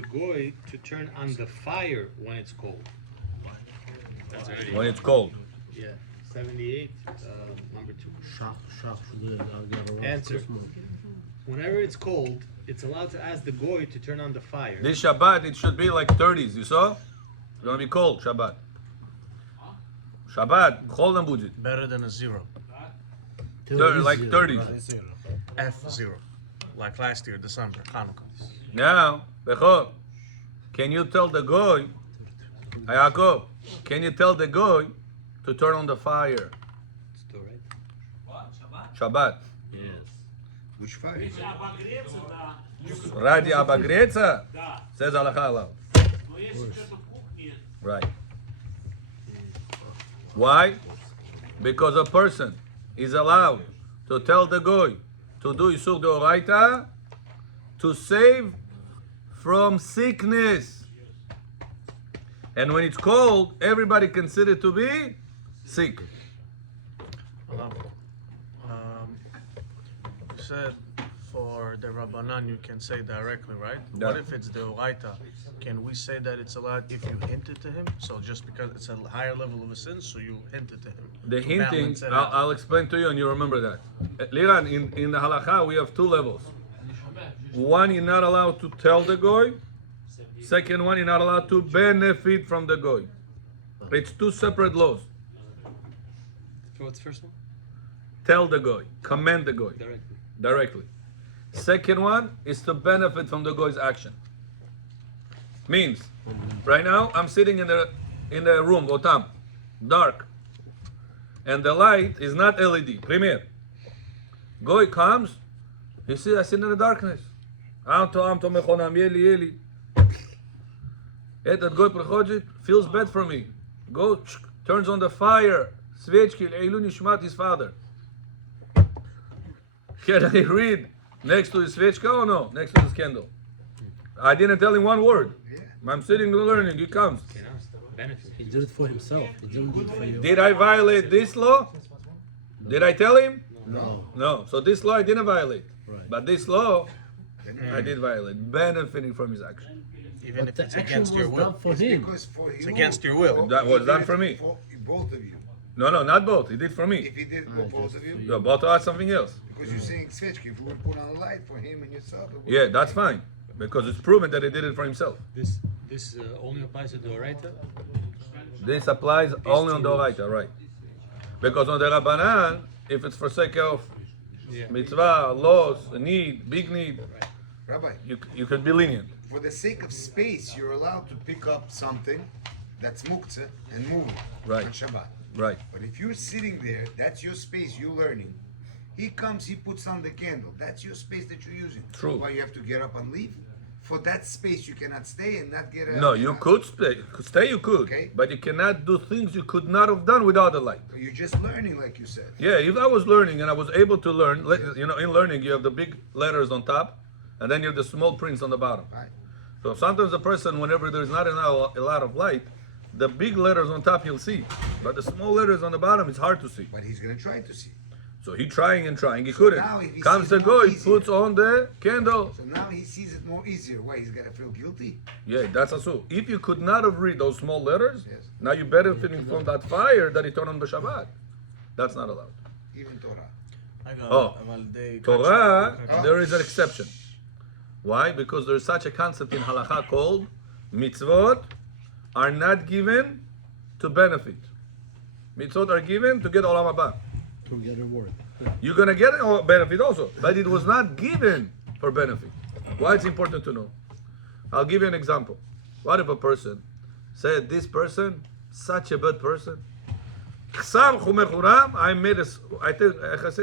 the goy to turn on the fire when it's cold. That's already When it's cold. Yeah, 78, number 2. Answer. Whenever it's cold, it's allowed to ask the goy to turn on the fire. This Shabbat, it should be like 30s, you saw? It's going to be cold, Shabbat. Shabbat, cold and budget. Better than a zero. Like 30s. F0. Like last year, December, Hanukkah. Now, Bechor, can you tell the goy, Yaakov, can you tell the goy to turn on the fire? Still right? Shabbat. Yes. Which fire? Ради обогреться, says Halakha aloud. Right. Why? Because a person is allowed to tell the goy to do Isur Deoraita to save from sickness. And when it's cold, everybody considered to be sick. You said for the Rabbanan you can say directly, right? Yeah. What if it's the Oraita? Can we say that it's allowed if you hint it to him? So just because it's a higher level of a sin, so you hint it to him. The to hinting, balance it out. I'll explain to you and you remember that. Liran, in the halakha, we have two levels. One, you're not allowed to tell the goy. Second one, you're not allowed to benefit from the goy. It's two separate laws. What's the first one? Tell the goy, command the goy directly. Second one is to benefit from the goy's action. Means, right now I'm sitting in the room, Otam, dark, and the light is not LED. Premier. Goy comes, he sees I sit in the darkness. That goy приходит, feels bad for me. Go, turns on the fire. Svechki, Eilu Nishmat, his father. Can I read next to his svechka or no? Next to his candle. I didn't tell him one word. I'm sitting learning. He comes. Benefit. He did it for himself. He didn't do it for you. Did I violate this law? Did I tell him? No. No. So this law I didn't violate. Right. But this law I did violate, benefiting from his action. Even But if the it's action against your was will. done for It's him. because for It's you, against your will. That was done for me. For both of you. No, not both. He did for me. If he did for both of you, Yeah, both are something else. because you're saying Svechki, if you would put on a light for him and yourself, it would Yeah, that's fine. Because it's proven that he did it for himself. This only applies to the Oraita? This applies only on the Oraita, right? Because on the Rabbanan, if it's for sake of mitzvah, laws, a need, big need, Rabbi, you could be lenient. for the sake of space, you're allowed to pick up something that's muktzah and move it Right. on Shabbat. Right. But if you're sitting there, that's your space, you're learning. He comes, he puts on the candle. That's your space that you're using. True. Why you have to get up and leave? For that space, you cannot stay and not get up. No, you could stay. Stay you could. Okay. But you cannot do things you could not have done without the light. You're just learning, like you said. Yeah, if I was learning and I was able to learn, in learning you have the big letters on top and then you have the small prints on the bottom. Right. So sometimes a person, whenever there's not a lot of light, the big letters on top he'll see. But the small letters on the bottom, it's hard to see. But he's going to try to see. So he trying, he couldn't. now if he Comes sees the it more guy, easier. puts on the candle. So now he sees it more easier. Why? He's got to feel guilty? Yeah, that's also. If you could not have read those small letters, Yes. now you're benefiting from that fire that he turned on the Shabbat. That's not allowed. Even Torah. Oh, Torah, there is an exception. Why? Because there is such a concept in halakha called mitzvot are not given to benefit. Mitzvot are given to get olam haba. To get a word. You're gonna get a benefit also, but it was not given for benefit. Why it's important to know? I'll give you an example. What if a person said, "This person, such a bad person. I made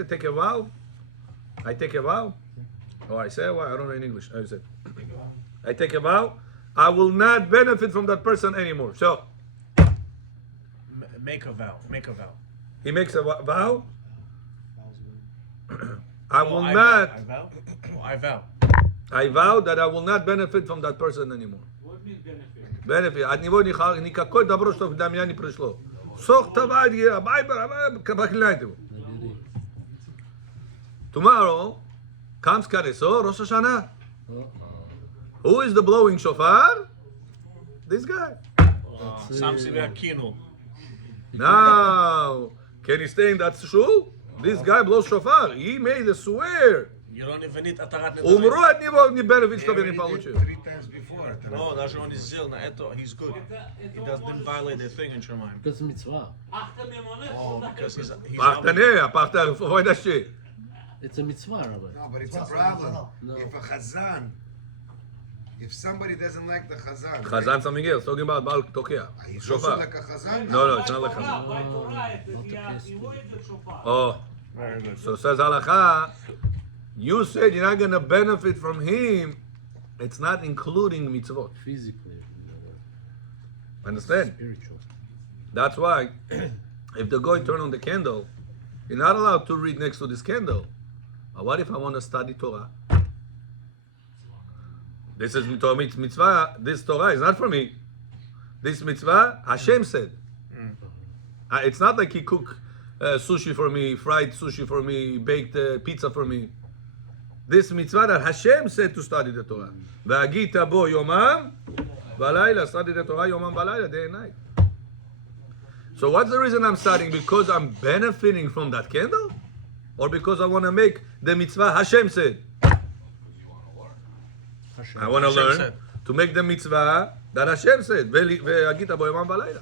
take a vow. I take a vow. Oh, I say a vow. I don't know in English. I said, I take a vow. I will not benefit from that person anymore. So Make a vow. Make a vow. he makes a vow. I will I not. vow. I vow. I vow that I will not benefit from that person anymore. What means benefit? Benefit. От него никакое добро, что до меня не пришло. Сох тавадье, проклинает его. Tomorrow comes Kareso, Rosh Hashanah. Who is the blowing shofar? This guy. Sam Kino. Now, can you stay in that shul? This guy blows shofar. He made a swear. You don't even need Atarat Умру от него, не benefit, They чтобы я already не did получил. 3 times before. No, даже он is zil na eto. He's good. He doesn't violate the thing in Shemaim. Because mitzvah. Oh, because he's Пахтане, הפכת, foi da shit. It's a mitzvah, Rabbi. No, but it's a problem. No. If a chazan, if somebody doesn't like the chazan, Chazan something else, talking about Baal Tokea. he's also Shofar. like a chazan. No, it's not like Chazan. Oh, very good. so says halacha, you said you're not going to benefit from him. It's not including mitzvot. Physically. Understand? Spiritual. That's why, if the guy turn on the candle, you're not allowed to read next to this candle. But what if I want to study Torah? This is mitzvah. This Torah is not for me. This mitzvah, Hashem said. It's not like he cook sushi for me, fried sushi for me, baked pizza for me. This mitzvah that Hashem said to study the Torah. V'agita bo yomam v'alayla. Study the Torah yomam v'alayla, day and night. So what's the reason I'm studying? Because I'm benefiting from that candle? Or because I want to make the mitzvah Hashem said? I want to Hashem learn said. to make the mitzvah that Hashem said. V'agita bo yomam v'alayla.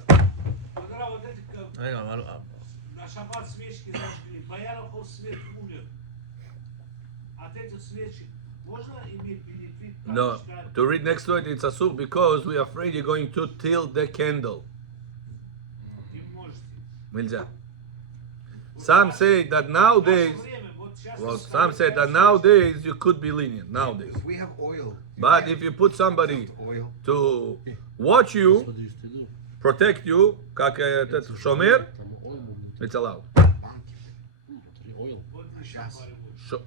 רגע, אבל... השבת свечки зажгли, бояров свет умер. От этих свечек можно иметь бенефит? No, to read next to it, it's asur because we are afraid you're going to tilt the candle. Не можете. Нельзя. Some say that nowadays, Время, вот сейчас well, some say that nowadays you could be lenient, nowadays. We have oil. But if you put somebody Oil. to watch That's you, what they used to do. protect you, как этот шомер, Там oil movement. it's allowed. Oil. Shas. Шо-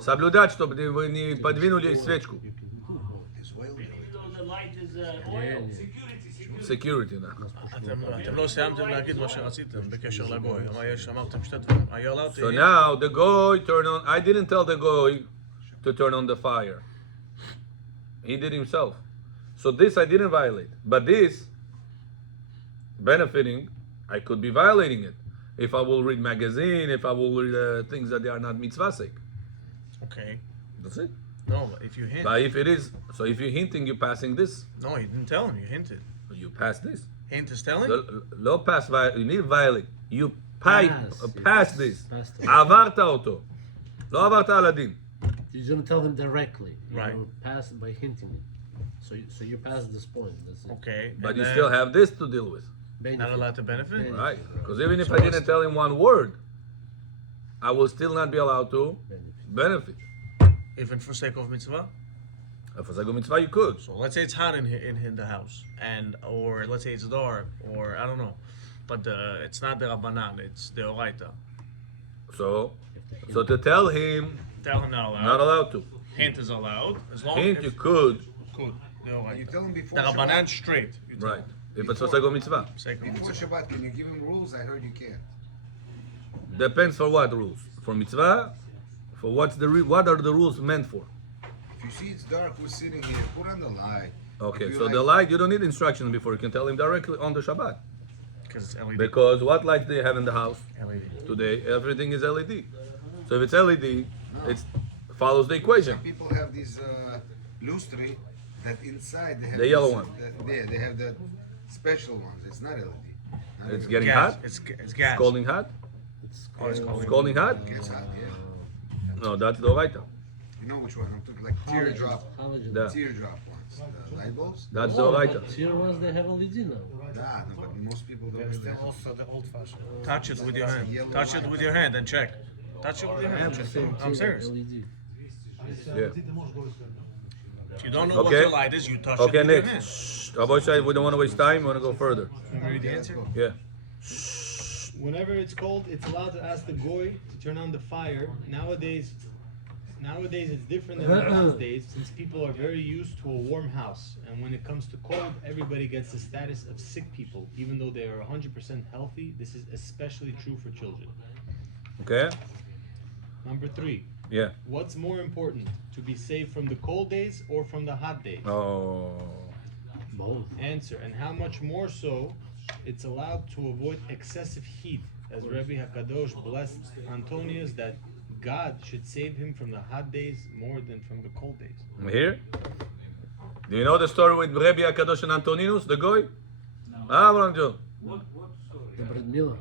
Соблюдать, чтобы вы не подвинули свечку. You can do oil. There's oil. the light is oil. Security. Security, да. אתם לא סיימתם להגיד מה שרציתם בקשר לגוי. אמרתם שתי דברים. Are you allowed to So eat? now the goy turn on. I didn't tell the goy to turn on the fire. He did himself. So this I didn't violate. But this benefiting, I could be violating it if I will read magazine, if I will read things that they are not mitzvah sake. Okay. That's it. No, but if you hint. But if it is, so if you're hinting, you're passing this. No, you didn't tell him. You hinted. You pass this. Hint is telling? לא pass, you need violate. You pass Pass. this. Pass the- עברת אותו. לא עברת על הדין. You don't tell him directly. You Right. pass by hinting it. So you pass this point. That's it. Okay. But and you then still have this to deal with. Benefit. Not allowed to benefit? Benefit. Right. Because even if I didn't tell him one word, I will still not be allowed to benefit. Even for sake of mitzvah? If it's a good mitzvah, you could. So let's say it's hot in the house, or let's say it's dark, or I don't know, but it's not the Rabbanan, it's the Oraita. So to tell him, Tell him not allowed. not allowed to. Hint is allowed as long Hint, as you could. good. The You Oraita. tell him The before Rabbanan Shabbat. straight. You tell Right. him. If it's a good mitzvah. Sake of Before mitzvah. Shabbat, can you give him rules? I heard you can't. Depends for what rules. For mitzvah, for what are the rules meant for? If you see it's dark, we're sitting here. Put on the light. Okay, If you so like- the light, you don't need instructions before. You can tell him directly on the Shabbat. Because it's LED. Because what lights do you have in the house LED. today? Everything is LED. So if it's LED, it follows the equation. Some people have these lustre that inside they have The yellow this- one. There, they have the special ones. It's not LED. Not It's LED. getting Gas. hot? It's gas. Scalding hot? It's Oh, it's scalding. Scalding hot? Gets hot, yeah. No, that's the Oraita. You know which one? I'm talking like teardrop. Halogen. Yeah. Teardrop ones. The light bulbs? That's the Oh, Oraita. but here ones they have LED now. Yeah, no, but most people don't have that. Also the old-fashioned. Touch it with your hand. Yellow Touch it light. with your hand and check. Touch it with your hand. Check. Same I'm thing, serious. LED. Yeah. If you don't know what Okay. your light is, you touch Okay, it with your next. hand. Shh. Rabbi Shai, we don't want to waste time. We want to go further. Can we read the answer? Yeah. Whenever it's cold, it's allowed to ask the goy to turn on the fire. Nowadays it's different than the last days since people are very used to a warm house. And when it comes to cold, everybody gets the status of sick people. Even though they are 100% healthy, this is especially true for children. Okay. Number 3, Yeah. What's more important, to be saved from the cold days or from the hot days? Oh. Both. Answer, and how much more so it's allowed to avoid excessive heat, as Rabbi HaKadosh blessed Antonius that God should save him from the hot days more than from the cold days. Here? Do you know the story with Rabbi HaKadosh and Antoninus, the Goy? Ah, Abraham Joe. What story? The Brit Milah.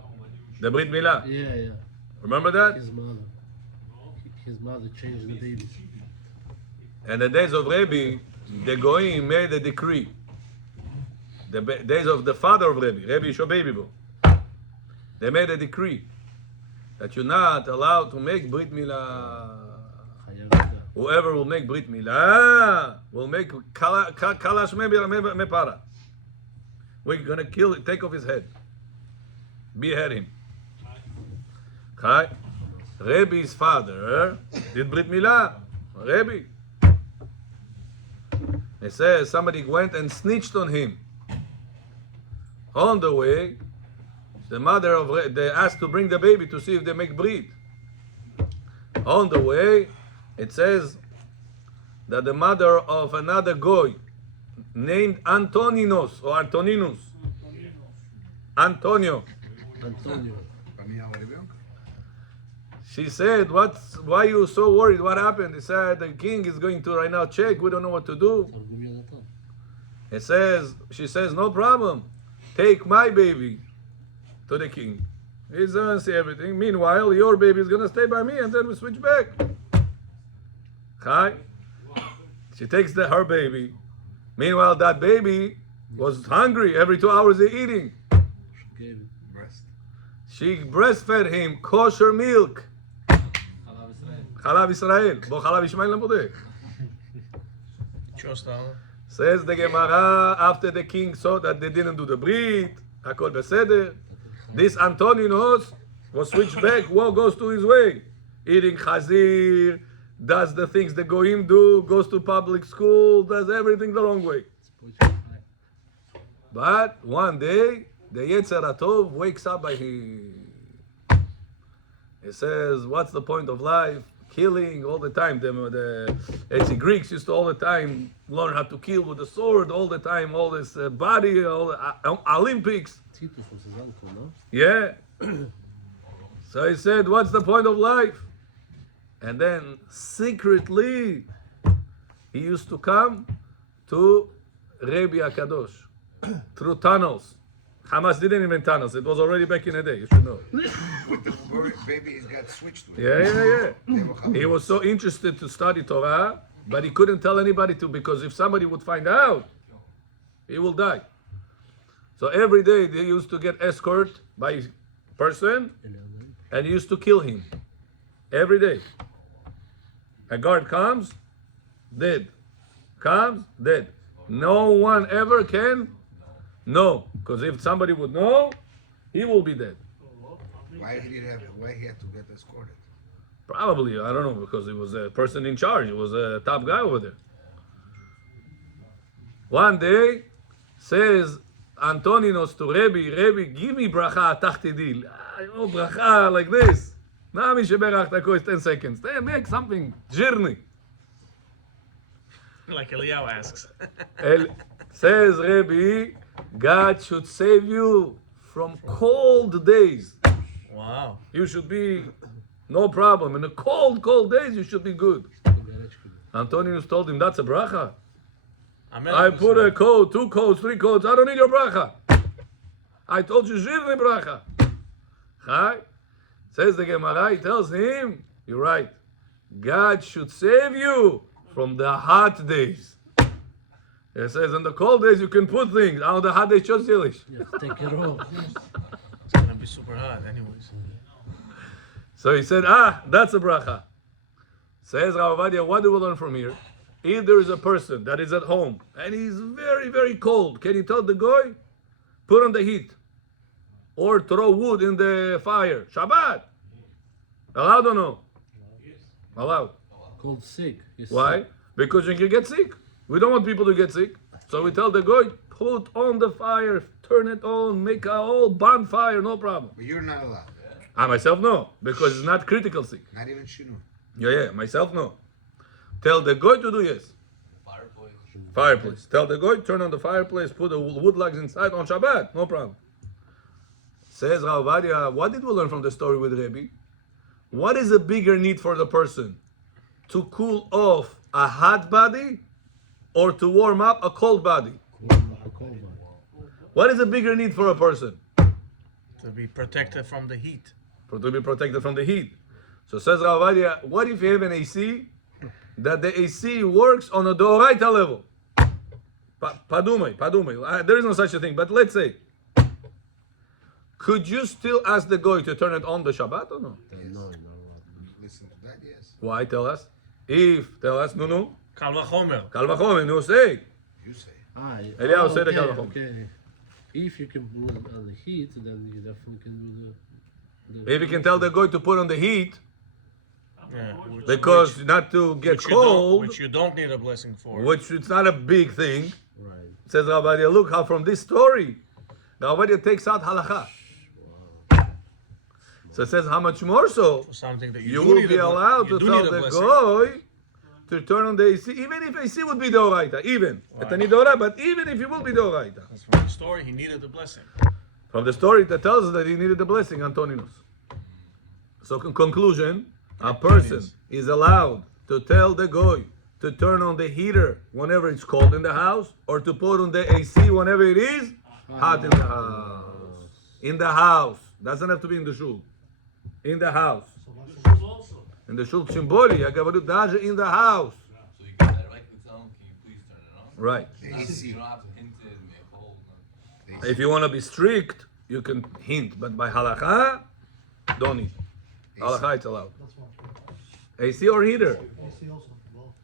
The Brit Milah. Yeah. Remember that? His mother changed the baby. In the days of Rabbi, the Goyim made a decree. The days of the father of Rabbi Shobebibo. They made a decree that you're not allowed to make Brit Milah. Whoever will make Brit Milah will make Kalash Mepara. We're gonna kill it, take off his head. Behead him. Okay? Rabbi's father did Brit Milah. Rabbi. It says somebody went and snitched on him. On the way, the mother of they asked to bring the baby to see if they make Brit. On the way, it says that the mother of another Goy named Antoninos or Antoninus. Antonio. She said, why are you so worried? What happened? He said, the king is going to right now check. We don't know what to do. She says, no problem. Take my baby to the king. He's going to see everything. Meanwhile, your baby is going to stay by me and then we switch back. Hi. She takes her baby. Meanwhile, that baby was hungry. Every 2 hours they're eating. She breastfed him kosher milk. Chalav Israel. Bo Chalav Ishmael לא בודק. Trust Allah. Says the Gemara, after the king saw that they didn't do the Brit, הכל בסדר. This Antoninos was switched back, goes to his way. Eating chazir, does the things the Goyim do, goes to public school, does everything the wrong way. But one day, the Yetzer HaTov wakes up by him. He says, what's the point of life? Killing all the time. The ancient Greeks used to all the time learn how to kill with the sword, all the time, all this body, all the Olympics. Titus was his uncle, no? Yeah. So he said, what's the point of life? And then secretly, he used to come to Rabbi HaKadosh through tunnels. Hamas didn't invent tunnels. It was already back in the day. You should know. With the baby, he got switched with. Yeah. He was so interested to study Torah, but he couldn't tell anybody to, because if somebody would find out, he will die. So every day they used to get escort by a person, and he used to kill him. Every day. A guard comes, dead. Comes, dead. No one ever can know, because if somebody would know, he will be dead. Why he didn't have it? Why he had to get escorted? Probably, I don't know, because he was a person in charge. He was a top guy over there. One day, says Antoninos to Rabbi, give me bracha tachtidil. Oh, bracha like this. Nami sheberach tako is 10 seconds. They make something, journey. Like Eliyahu asks. Says Rabbi, God should save you from cold days. Wow. You should be no problem. In the cold days, you should be good. Antonius told him, that's a bracha. I put a coat, 2 coats, 3 coats. I don't need your bracha. I told you, Zhirni bracha. Chai? Says the Gemara, he tells him, you're right. God should save you from the hot days. He says, in the cold days, you can put things. On the hot days, just zilish. Yes, take it off. It's going to be super hot anyways. So he said, that's a bracha. Says Rabbi Ovadia, what do we learn from here? If there is a person that is at home and he's very, very cold, can you tell the guy, put on the heat or throw wood in the fire? Shabbat. Allowed or no? Yes. Allowed. Called sick. He's Why? sick. Because you can get sick. We don't want people to get sick. So we tell the guy, put on the fire, turn it on, make a whole bonfire, no problem. But you're not allowed. I myself no, because it's not critical sick. Not even shinu. Yeah, myself no. Tell the goy to do yes. Fireplace. Tell the goy, turn on the fireplace, put the wood logs inside on Shabbat, no problem. Says Ovadia, what did we learn from the story with Rebbe? What is a bigger need for the person? To cool off a hot body or to warm up a cold body? What is a bigger need for a person? To be protected from the heat. To be protected from the heat. So says Ovadia, what if you have an AC that the AC works on a Doraita level? Padumay. There is no such a thing, but let's say, could you still ask the goy to turn it on the Shabbat or no? No. Listen to that, yes. Why? Tell us. Tell us, no. Kal vachomer. Kal vachomer, no say. You say. Eliyahu said the kal vachomer. Okay. If you can put it on the heat, then you definitely can do the If you can tell the goy to put on the heat, Yeah, because not to get cold, which you don't need a blessing for. which it's not a big thing. right. Says Ovadia, look how from this story, the Ovadia takes out halakha. So it says how much more so For something that you do will need be a ble- allowed you to do tell need a the blessing. goy to turn on the AC, even if AC would be doraita, even. But even if it will be doraita. That's from the story, he needed the blessing. From the story that tells us that he needed the blessing, Antoninos. So in conclusion, a person is allowed to tell the goy to turn on the heater whenever it's cold in the house, or to put on the AC whenever it is hot in the house. In the house. Doesn't have to be in the shul. In the house. Also. In the shul Chimbori, daja in the house. So you can directly tell them, can you please turn it on? Right. The You AC. don't have to hint it and make a cold. No. If you want to be strict, you can hint, but by halakha, don't need. Halakha, it's allowed. AC or heater.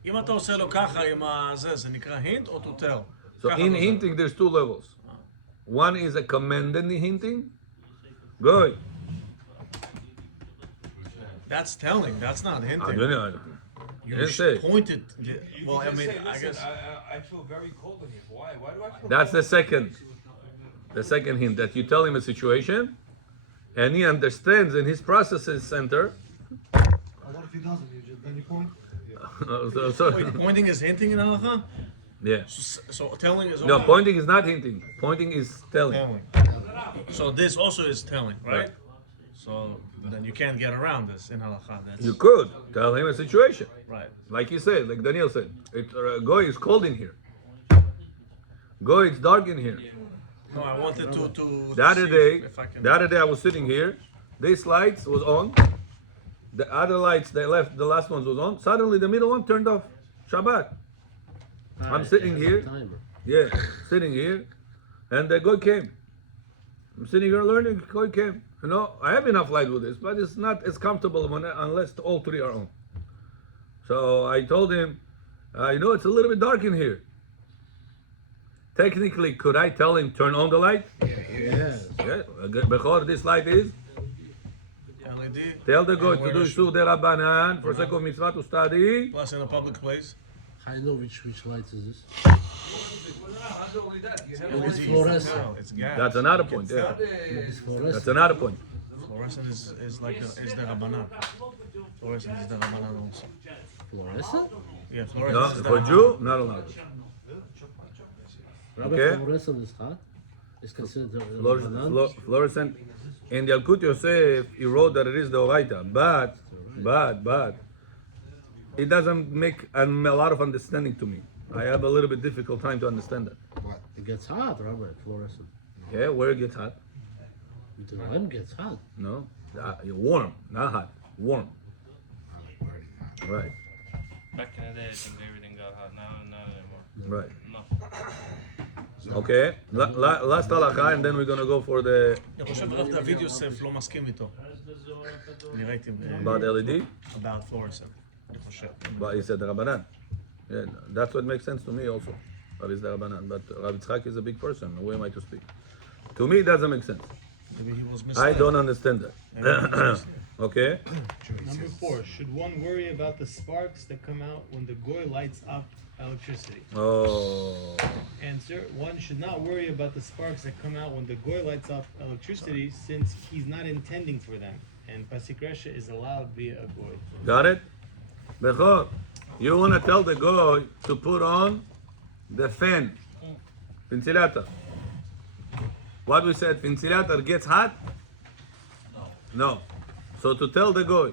אם אתה עושה לו ככה עם הזה, זה נקרא hint או to tell? So ככה in לא זה. hinting, there's two levels. One is a commanded hinting. Good. That's telling, that's not I hinting. don't know. You didn't say. pointed. You Well, I can mean, say, I listen, guess. I feel very cold in here. Why? Why do I feel That's cold? the second. The second hint that you tell him a situation, and he understands in his processes center. What if he doesn't? Then you point? Wait, pointing is hinting in halacha? Yeah. So telling is No, also pointing is not hinting. Pointing is telling. telling. So this also is telling, right? So then you can't get around this in halacha. That's You could tell him a situation, right. like you said, like Daniel said. Goy is cold in here. Goy, it's dark in here. No, I wanted to The other see day, if I can. I was sitting here. This lights was on. The other lights they left. The last ones was on. Suddenly, the middle one turned off. Shabbat. I'm sitting here. Timer. Yeah, sitting here, and the guy came. I'm sitting here learning. Guy came. You know, I have enough light with this, but it's not as comfortable unless all three are on. So I told him, you know, it's a little bit dark in here. Technically, could I tell him turn on the light? Yes. Yeah. Before this light is, LED. tell the guy And to where do is- Shul de Rabbanan for sake of mitzvah to study. Plus in a public place. I know which light is this. Not only that, you have It's LED. fluorescent. No, it's gas. That's another point. Yeah, It's that's fluorescent. another point. Fluorescent is like is the Rabbanan. Fluorescent is the Rabbanan also. Fluorescent? Yeah, No, fluorescent is the for Rabbanan. Jew, not allowed. Rabbi, Okay. fluorescent is hot. It's considered the Fluorescent. In the Yalkut Yosef, he wrote that it is the Oraita, but it doesn't make a lot of understanding to me. I have a little bit difficult time to understand that. It gets hot, Rabbi, fluorescent. Yeah, where it gets hot? The lamp gets hot. No, warm, not hot, warm. Right, Back in the day, I think everything got hot. Now, not anymore. right. No. Okay, last halakha, and then we're gonna go for the אני חושב רב דוד יוסף לא מסכים איתו. אני ראיתי about LED. about fluorescent. אני חושב. But he said the Rabbanan. Yeah, that's what makes sense to me also. Rabbi is the Rabbanan, but Rabbi Tzchak is a big person. Who am I to speak? To me, it doesn't make sense. Maybe he was I misled. don't understand that. Okay. Number 4, should one worry about the sparks that come out when the goy lights up electricity? Oh. Answer, one should not worry about the sparks that come out when the goy lights up electricity since he's not intending for them. And Pasik Resha is allowed via a goy. Got it? Bechor, you want to tell the guy to put on the fan, ventilator. What we said, ventilator gets hot? No. So to tell the guy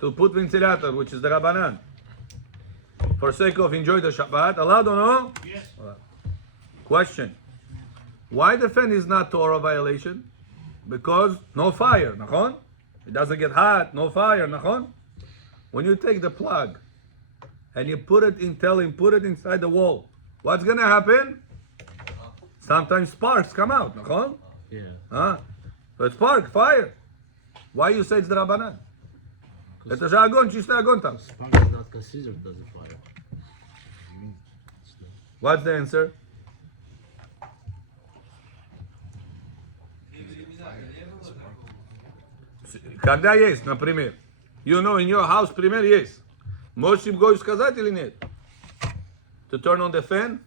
to put ventilator, which is the Rabbanan, for sake of enjoy the Shabbat, allowed or no? Yes. Question. Why the fan is not Torah violation? Because no fire, nachon? It doesn't get hot, no fire, nachon? When you take the plug and you put it inside the wall, what's gonna happen? Sometimes sparks come out, nachon? Yeah. Huh? So it's spark, fire. Why you say it's the Rabbanan? Это же огонь, чистый огонь там. Spark is not considered as a fire. What's the answer? Когда есть, например. You know, in your house, пример есть. Можешь им гою сказать или нет? To turn on the fan?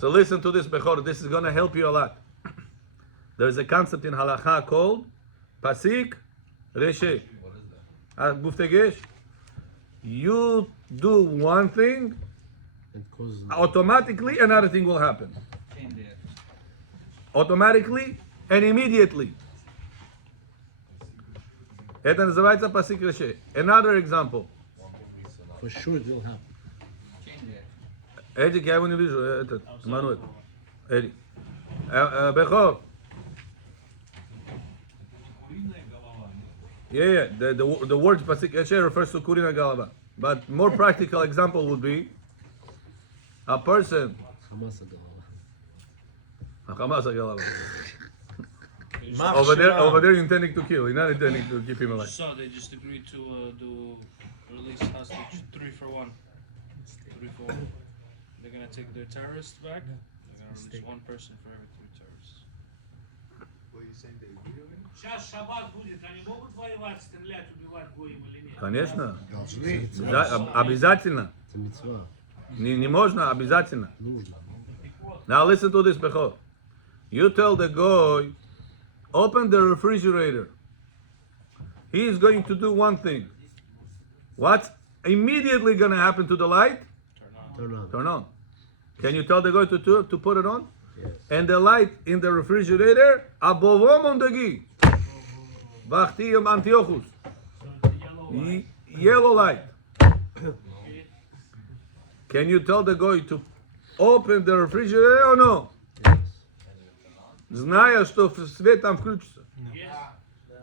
So listen to this, Bechor. This is going to help you a lot. There's a concept in halacha called pasik reshe. Guftegesh. You do one thing, It causes automatically another thing will happen. Automatically and immediately. Это называется pasik reshe. Another example. for sure it will happen. Эдик, я его не вижу. Этот, Мануэль. Эдик. Бехор. Yeah, the word pasik reshe refers to kurina galava. But more practical example would be a person. Хамаса голова. Hamas galava. Mach Over Shema. there, you're intending to kill. You're not intending to keep him alive. So they just agreed to do release hostage 3 for 1. 3 for 1. They're gonna take their terrorists back. They're gonna release one person for every 3 terrorists. Сейчас шаббат будет, они могут воевать, стрелять, убивать гоим или нет? Конечно. Должны. Обязательно. Это митцва. Не можно, обязательно. Нужно. Now listen to this, Bechor. You tell the guy, open the refrigerator. He is going to do one thing. What's immediately going to happen to the light? Turn on. Turn on. Can you tell the guy to put it on? Yes. And the light in the refrigerator, abovom on the gi. Vachtiyam Antiochus. Yellow light. Can you tell the guy to open the refrigerator or no? Yes. Зная, что свет там включится.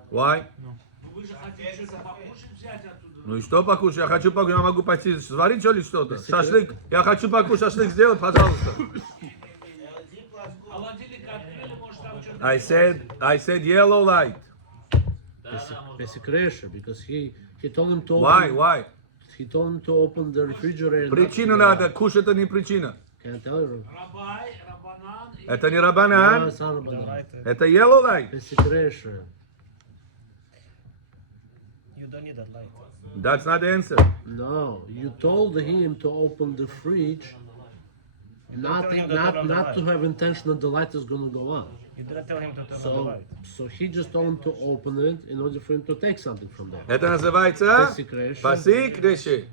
Why? Ну вы же хотите что-то покушать взять оттуда? Ну и что покушать? Я хочу покушать, я могу пойти сварить что ли что-то? Шашлык. Я хочу покушать шашлык сделать, пожалуйста. Холодильник открыли, может там что-то... I said yellow light. Persecration, because he told him to Why? open, Why? he told him to open the refrigerator. Причину надо, кушать это не причина. Can I tell you? Рабай, Рабанан и... Это не No, рабанан, it's not about that. это yellow light. Persecration. You don't need that light. That's not the answer. No, you told him to open the fridge, not tell him to turn on the not to light. have intention that the light is gonna go on. You didn't tell him to turn on the So light. so he just told him to open it in order for him to take something from there. Это называется Persecration. пасик реше.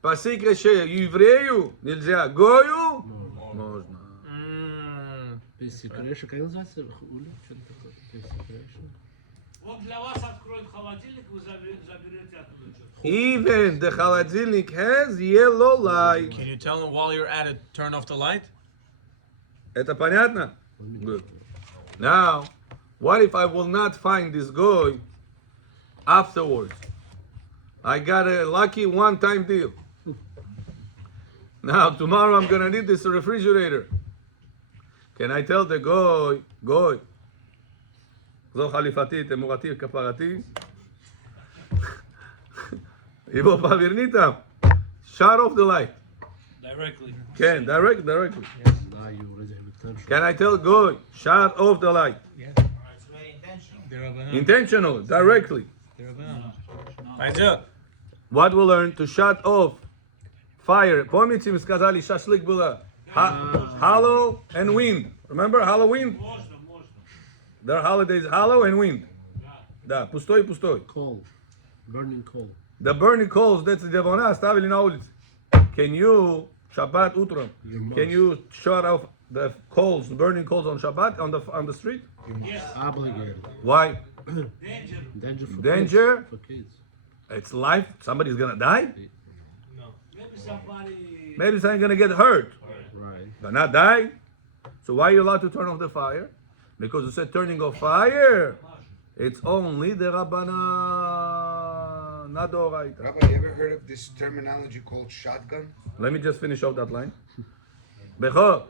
Пасик реше. Еврею нельзя, гою можно. Persecration, как называется? Хули? Что это такое? Persecration. Вот для вас откроют холодильник, вы заберете оттуда что-то. Even the холодильник has yellow light. Can you tell him while you're at it, turn off the light? Это понятно? Good. Now, what if I will not find this guy afterwards? I got a lucky one-time deal. Now, tomorrow I'm gonna need this refrigerator. Can I tell the guy, זו חליפתי, תמורתי, כפרתי. Ivo Pavernita, shut off the light. Directly. Can, directly. Now you already have intention. Can I tell guy, shut off the light? Intentional, directly. Пойдет. What we learn to shut off fire. Помните, мы сказали, шашлык было hollow and wind. Remember Halloween? Можно, можно. Their holidays hollow and wind. Да, пустой. Coal. Burning coal. the burning coals, that's the Devona, stavili na ulici. Can you, Shabbat utrom, can you shut off the coals, burning coals on Shabbat on the street? Obligated. Why? Danger. Danger for Danger? kids. For kids. It's life. Somebody's gonna die. Maybe somebody. Maybe someone's gonna get hurt, Right. but not die. So why are you allowed to turn off the fire? Because you said turning off fire. It's only the Rabbanan, not the Oraita. Rabbi, you ever heard of this terminology called shotgun? Let me just finish off that line. Bechor,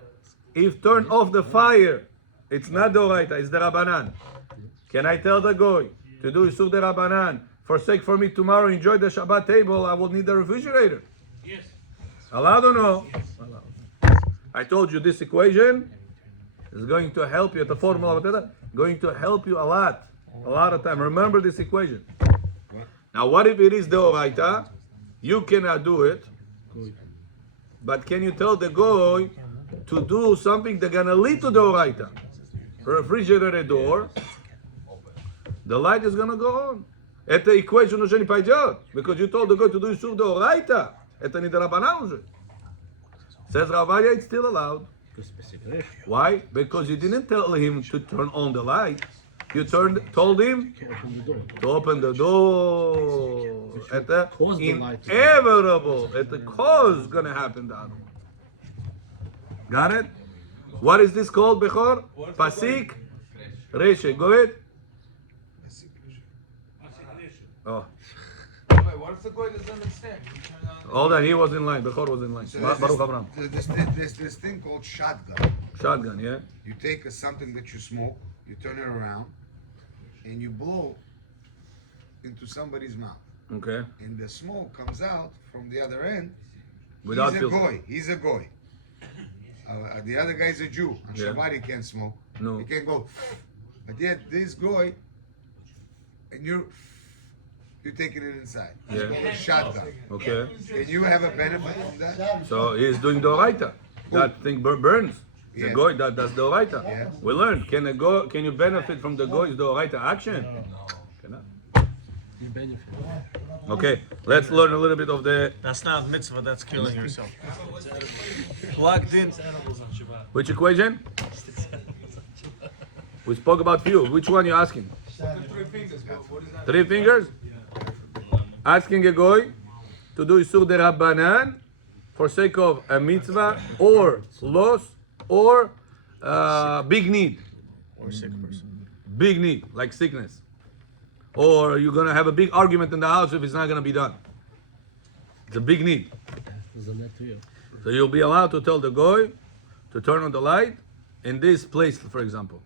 if turn off the fire, it's not the Oraita, it's the Rabbanan. Can I tell the goy to do Isur the Rabbanan? Forsake for me tomorrow, enjoy the Shabbat table, I will need the refrigerator. Yes. Allowed or no? Allowed. I told you this equation is going to help you at the formula, going to help you a lot of time. Remember this equation. Now, what if it is the Oraita? You cannot do it, but can you tell the goy to do something that's gonna lead to the Oraita? Refrigerator door, the light is gonna go on. Это equation уже не пойдет, because you told the goy to do Isur the Oraita. Это не Rabbanan уже. Says Ovadia, it's still allowed. Why? Because you didn't tell him to turn on the light. You told him to open the door. At the Cause the light to go. inevitable. At the cause gonna happen that way. Got it? What is this called, Bechor? Pasik Reshe. Go ahead. Oh, Rabbi, what if the guy doesn't understand? You turn on the- hold on. He was in line. Bechor was in line. So Baruch Abraham. there's this thing called shotgun. Shotgun, yeah? You take something that you smoke, you turn it around, and you blow into somebody's mouth. Okay. And the smoke comes out from the other end. Without He's a filter. goy. He's a goy. The other guy's a Jew. On Yeah. Shabbat he can't smoke. No. He can't go. But yet this goy, and you're taking it inside. It's Yeah. called a shotgun. Okay. And you have a benefit from that? So he's doing the Oraita. That thing burns. The Yeah. goy, that's the Oraita. Yeah. We learned. Can you benefit from the goy? Is the Oraita action? Cannot. You benefit. Okay, let's learn a little bit of the. That's not mitzvah, that's killing yourself. Plugged in. Which equation? We spoke about few. Which one you asking? The 3 fingers, what is that? 3 fingers? Asking a goy to do Isur de Rabbanan for sake of a mitzvah or loss or big need. Or sick person. Big need, like sickness. Or you're gonna have a big argument in the house if it's not gonna be done. It's a big need. There's a net to you. So you'll be allowed to tell the goy to turn on the light in this place, for example.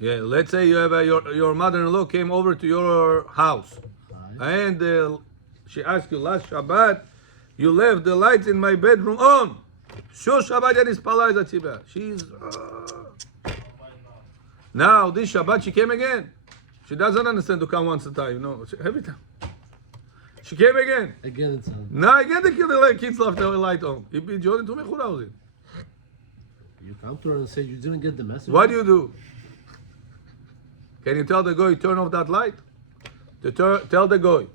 Yeah, let's say you have your mother-in-law came over to your house, and she asked you last Shabbat, you left the lights in my bedroom on. Shul Shabbat yanis palai zatziba. She's now this Shabbat she came again. She doesn't understand to come once a time, every time. She came again. Again, it's on. Now again the kids left the light on. You You come to her and say you didn't get the message. What do you do? Can you tell the goy turn off that light? Tell the goy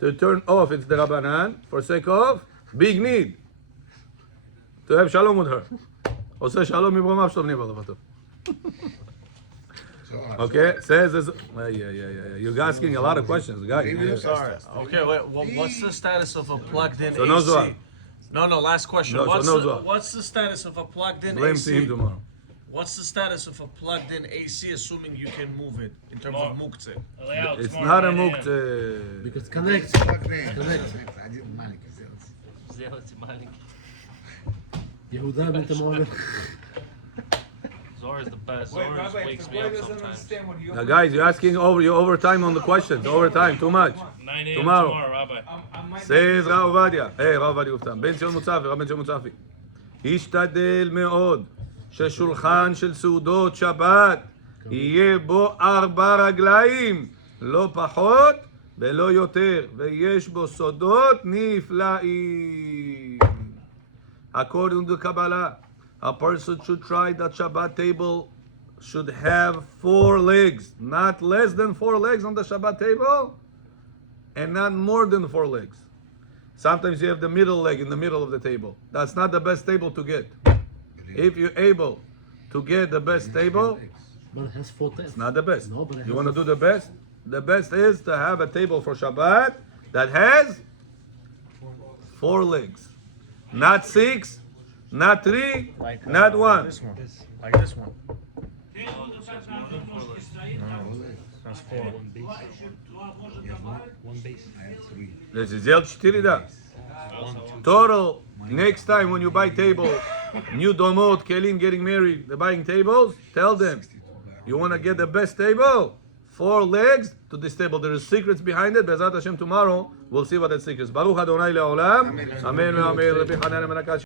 to turn off. It's the Rabbanan for sake of big need. To have shalom with her. עושה שלום ממרומיו שלום נהיה בלבטו. Okay, says this. You're asking a lot of questions, guys. Sorry. Okay, what's the status of a plugged-in So AC? no Zohar. No, last question. No, so what's, no the, Zohar. what's the status of a plugged-in Blame AC? to him tomorrow. What's the status of a plugged-in AC, assuming you can move it in terms of muktzeh? It's not a muktzeh. Because connect. Yehuda bint Mohammed. Zohar is the best. Wait, Zohar just Rabbi, if wakes the me guy up doesn't sometimes. understand what he Now, guys, you're asking overtime on the questions. Overtime, too much. 9 a.m. Tomorrow. Rabbi. Says Rav Ovadia. Hey, Rav Ovadia Uftam. בן ציון מוצפי, רב בן ציון מוצפי. השתדל מאוד ששולחן של סעודות שבת יהיה בו 4 רגליים, לא פחות ולא יותר, ויש בו סודות נפלאים. According to Kabbalah, a person should try that Shabbat table should have 4 legs, not less than 4 legs on the Shabbat table, and not more than 4 legs. Sometimes you have the middle leg in the middle of the table. That's not the best table to get. If you're able to get the best table, But it has 4 tests. it's not the best. No, but it You has want to a- do the best? The best is to have a table for Shabbat that has 4 legs. Not 6, not 3, Like not 1. This one. Like this one. Тейбл до так на одной ножке стоит, там That's 4. два еще два может добавить. One base. This is сделать 4, да. Total, next time when you buy table, new domot, kelim getting married, they're buying tables, tell them, you want to get the best table? 4 legs to this table. There is secrets behind it. Bezat Hashem tomorrow, we'll see what that secret is. Baruch Adonai le'olam. Amen. Amen.